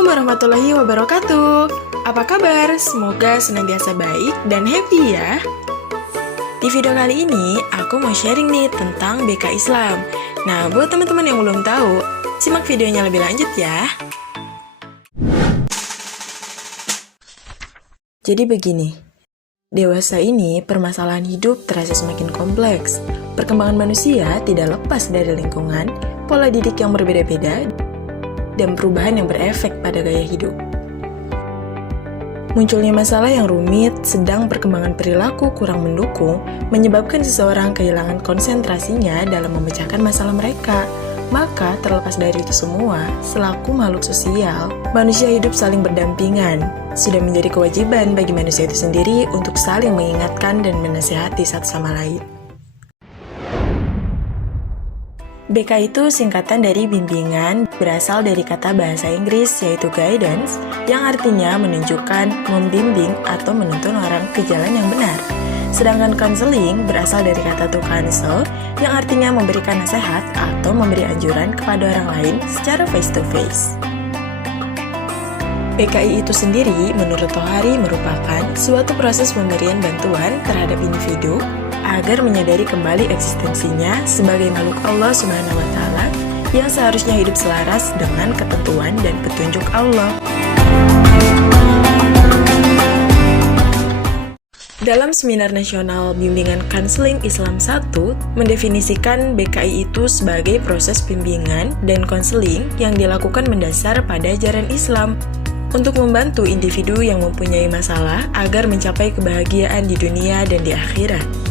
Assalamualaikum warahmatullahi wabarakatuh. Apa kabar? Semoga senantiasa baik dan happy ya. Di video kali ini, aku mau sharing nih tentang BK Islam. Nah, buat teman-teman yang belum tahu, simak videonya lebih lanjut ya. Jadi begini, dewasa ini permasalahan hidup terasa semakin kompleks. Perkembangan manusia tidak lepas dari lingkungan, pola didik yang berbeda-beda, dan perubahan yang berefek pada gaya hidup. Munculnya masalah yang rumit, sedang perkembangan perilaku kurang mendukung, menyebabkan seseorang kehilangan konsentrasinya dalam memecahkan masalah mereka. Maka, terlepas dari itu semua, selaku makhluk sosial, manusia hidup saling berdampingan. Sudah menjadi kewajiban bagi manusia itu sendiri untuk saling mengingatkan dan menasihati satu sama lain. BK itu singkatan dari bimbingan, berasal dari kata bahasa Inggris yaitu guidance, yang artinya menunjukkan, membimbing, atau menuntun orang ke jalan yang benar. Sedangkan counseling berasal dari kata to counsel, yang artinya memberikan nasihat atau memberi anjuran kepada orang lain secara face to face. BKI itu sendiri menurut Tohari merupakan suatu proses pemberian bantuan terhadap individu agar menyadari kembali eksistensinya sebagai makhluk Allah Subhanahu wa Ta'ala yang seharusnya hidup selaras dengan ketentuan dan petunjuk Allah. Dalam Seminar Nasional Bimbingan Konseling Islam 1, mendefinisikan BKI itu sebagai proses bimbingan dan konseling yang dilakukan mendasar pada ajaran Islam untuk membantu individu yang mempunyai masalah agar mencapai kebahagiaan di dunia dan di akhirat.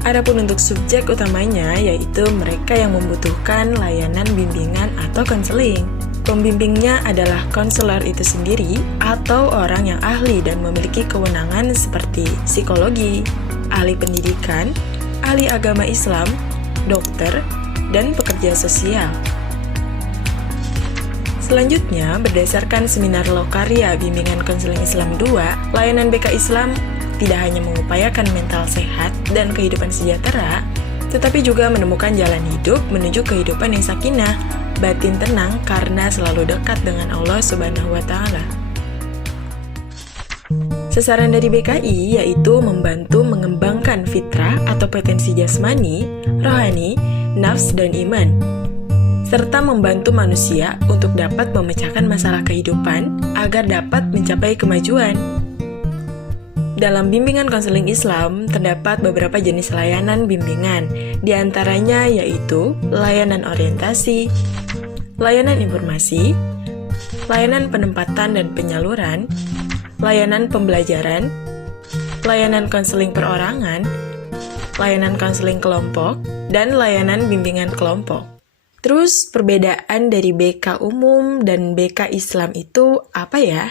Adapun untuk subjek utamanya yaitu mereka yang membutuhkan layanan bimbingan atau konseling. Pembimbingnya adalah konselor itu sendiri atau orang yang ahli dan memiliki kewenangan seperti psikologi, ahli pendidikan, ahli agama Islam, dokter, dan pekerja sosial. Selanjutnya, berdasarkan Seminar Lokarya Bimbingan Konseling Islam 2, layanan BK Islam tidak hanya mengupayakan mental sehat dan kehidupan sejahtera, tetapi juga menemukan jalan hidup menuju kehidupan yang sakinah, batin tenang karena selalu dekat dengan Allah Subhanahu wa Ta'ala. Sasaran dari BKI yaitu membantu mengembangkan fitrah atau potensi jasmani, rohani, nafs, dan iman, serta membantu manusia untuk dapat memecahkan masalah kehidupan agar dapat mencapai kemajuan. Dalam bimbingan konseling Islam, terdapat beberapa jenis layanan bimbingan, di antaranya yaitu layanan orientasi, layanan informasi, layanan penempatan dan penyaluran, layanan pembelajaran, layanan konseling perorangan, layanan konseling kelompok, dan layanan bimbingan kelompok. Terus, perbedaan dari BK umum dan BK Islam itu apa ya?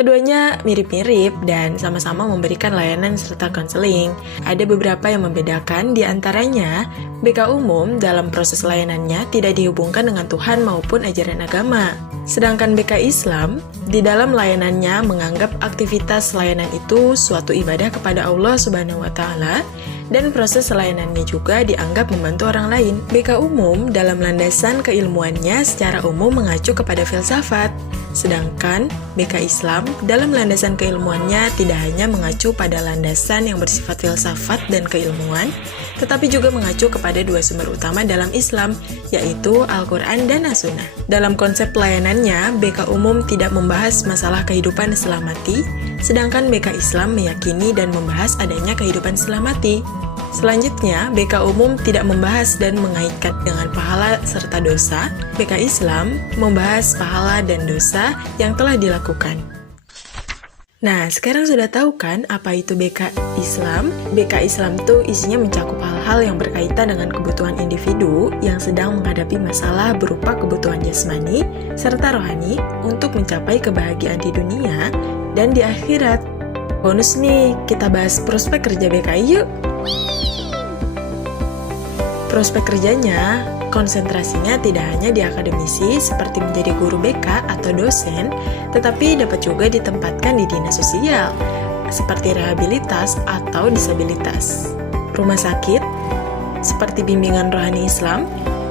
Keduanya mirip-mirip dan sama-sama memberikan layanan serta konseling. Ada beberapa yang membedakan, di antaranya BK umum dalam proses layanannya tidak dihubungkan dengan Tuhan maupun ajaran agama. Sedangkan BK Islam di dalam layanannya menganggap aktivitas layanan itu suatu ibadah kepada Allah Subhanahu wa Ta'ala dan proses layanannya juga dianggap membantu orang lain. BK umum dalam landasan keilmuannya secara umum mengacu kepada filsafat, sedangkan BK Islam dalam landasan keilmuannya tidak hanya mengacu pada landasan yang bersifat filsafat dan keilmuan, tetapi juga mengacu kepada dua sumber utama dalam Islam, yaitu Al-Quran dan As-Sunnah. Dalam konsep pelayanannya, BK umum tidak membahas masalah kehidupan setelah mati, sedangkan BK Islam meyakini dan membahas adanya kehidupan setelah mati. Selanjutnya, BK umum tidak membahas dan mengaitkan dengan pahala serta dosa. BK Islam membahas pahala dan dosa yang telah dilakukan. Nah, sekarang sudah tahu kan apa itu BK Islam? BK Islam itu isinya mencakup hal-hal yang berkaitan dengan kebutuhan individu yang sedang menghadapi masalah berupa kebutuhan jasmani serta rohani untuk mencapai kebahagiaan di dunia dan di akhirat. Bonus nih, kita bahas prospek kerja BKI yuk! Prospek kerjanya, konsentrasinya tidak hanya di akademisi seperti menjadi guru BK atau dosen, tetapi dapat juga ditempatkan di dinas sosial, seperti rehabilitas atau disabilitas, rumah sakit, seperti bimbingan rohani Islam,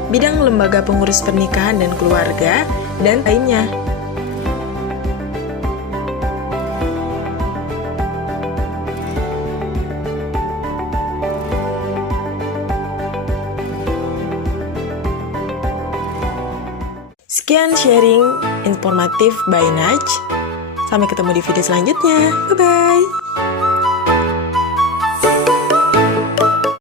bidang lembaga pengurus pernikahan dan keluarga, dan lainnya. Sekian sharing informatif by Naj. Sampai ketemu di video selanjutnya. Bye-bye.